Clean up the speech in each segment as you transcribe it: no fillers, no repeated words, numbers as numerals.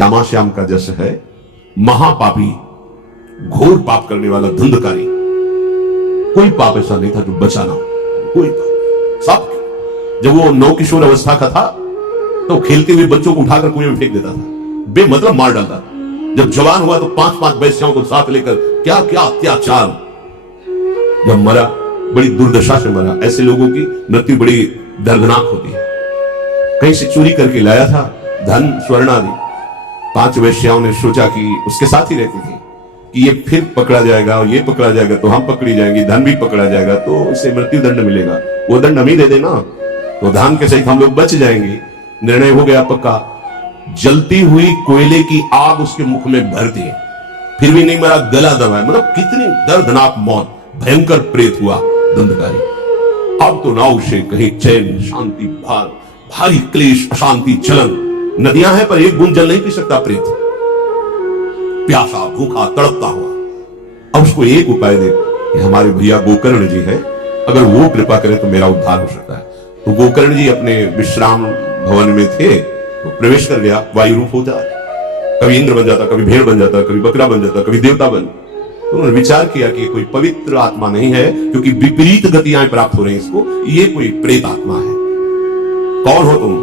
श्यामाश्याम का जस है महापापी, घोर पाप करने वाला धुंधकारी। कोई पाप ऐसा नहीं था जो बचा ना हो, कोई पाप सब। जब वो नौ किशोर अवस्था का था तो खेलते हुए बच्चों को उठाकर कुएं में फेंक देता था, बेमतलब मार डालता था। जब जवान हुआ तो 5-5 वैश्याओं को साथ लेकर क्या क्या अत्याचार। जब मरा बड़ी दुर्दशा से मरा। ऐसे लोगों की मृत्यु बड़ी दर्दनाक होती है। कहीं से चोरी करके लाया था धन स्वर्ण आदि। 5 वैश्याओं ने सोचा कि उसके साथ ही रहती थी कि ये फिर पकड़ा जाएगा और ये पकड़ा जाएगा तो हम पकड़ी जाएंगी, धन भी पकड़ा जाएगा तो इसे मृत्यु दंड मिलेगा, वो दंड हम ही दे देना तो धन के सहित हम लोग बच जाएंगे। निर्णय हो गया पक्का। जलती हुई कोयले की आग उसके मुख में भर दी, फिर भी नहीं मरा, गला दबाया। मतलब कितनी दर्दनाक मौत, भयंकर प्रेत हुआ धुंधकारी। अब तो ना उसे कहीं चैन शांति, भारी क्लेश, अशांति, जलन। नदियां हैं पर एक बूंद जल नहीं पी सकता प्रेत, प्यासा, भूखा, तड़पता हुआ। अब उसको एक उपाय दे कि हमारे भैया गोकर्ण जी हैं, अगर वो कृपा करें तो मेरा उद्धार हो सकता है। तो गोकर्ण जी अपने विश्राम भवन में थे तो प्रवेश कर गया, वायु रूप होता, कभी इंद्र बन जाता, कभी भेड़ बन जाता, कभी बकरा बन जाता, कभी देवता बन। तो उन्होंने विचार किया कि कोई पवित्र आत्मा नहीं है, क्योंकि विपरीत गतियां प्राप्त हो रही हैं इसको, ये कोई प्रेत आत्मा है। कौन हो तुम?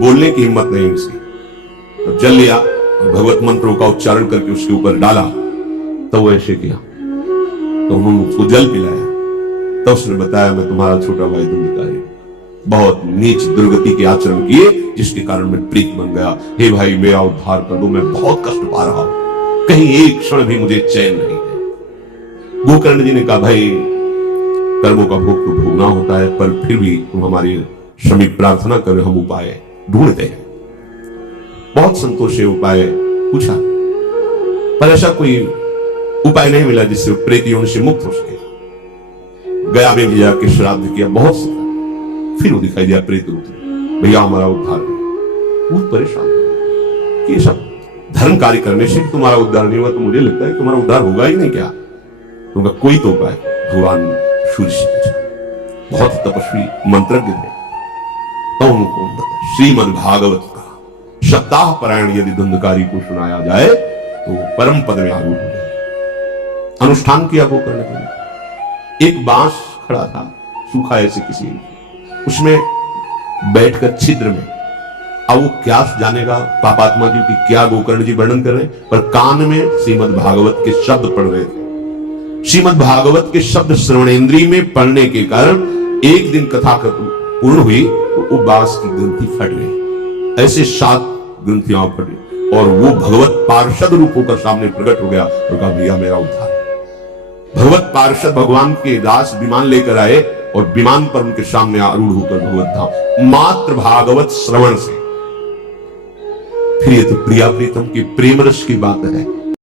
बोलने की हिम्मत नहीं उसकी। तो जल लिया और भगवत मंत्रों का उच्चारण करके उसके ऊपर डाला, तो वो ऐसे किया। तो उन्होंने उसको जल पिलाया। तो उसने बताया, मैं तुम्हारा छोटा भाई धुंधकारी, बहुत नीच दुर्गति के आचरण किए जिसके कारण मैं प्रीत बन गया। हे भाई मेरा उद्धार कर दो, मैं बहुत कष्ट पा रहा हूं, कहीं एक क्षण भी मुझे चैन नहीं है। गोकर्ण जी ने कहा, भाई कर्मों का भोग तो भोगना होता है, पर फिर भी तुम हमारी श्रमिक प्रार्थना करो, हम उपाय ढूंढते हैं। बहुत संतोष से उपाय पूछा, पर ऐसा कोई उपाय नहीं मिला जिससे प्रेत योनि से मुक्त हो सके। गया में भी जाकर श्राद्ध किया, बहुत से फिर वो दिखाई दिया प्रेत रूप में, भैया हमारा उद्धार है। बहुत परेशान कि ये सब धर्म कार्य करने से तुम्हारा उद्धार नहीं हुआ, तो मुझे लगता है तुम्हारा उद्धार होगा ही नहीं क्या? तो कोई तो उपाय। भगवान सूर्य से पूछा, बहुत तपस्वी मंत्रज्ञ थे, तो उनको श्रीमद् भागवत का सप्ताह पारायण यदि धुंधकारी को सुनाया जाए तो परम पद में आरूढ़ हो जाए। अनुष्ठान किया गोकर्ण जी ने। एक बांस खड़ा था सूखा ऐसे किसी, उसमें बैठकर छिद्र में, अब वो क्या जानेगा पापात्मा जी की क्या गोकर्ण जी वर्णन कर रहे हैं, पर कान में श्रीमद् भागवत के शब्द पढ़ रहे थे। श्रीमद् भागवत के शब्द श्रवणेंद्रिय में पढ़ने के कारण एक दिन कथा पूर्ण हुई तो वो बांस की ग्रंथि फट गई, ऐसे 7 ग्रंथियां फटी और वो भगवत पार्षद रूप होकर सामने प्रकट हो गया और कहा, भैया मेरा उद्धार। भगवत पार्षद भगवान के दास विमान लेकर आए और विमान पर उनके सामने आरूढ़ होकर भगवत धाम, मात्र भागवत श्रवण से। फिर ये तो प्रिया प्रीतम की प्रेम रस की बात है।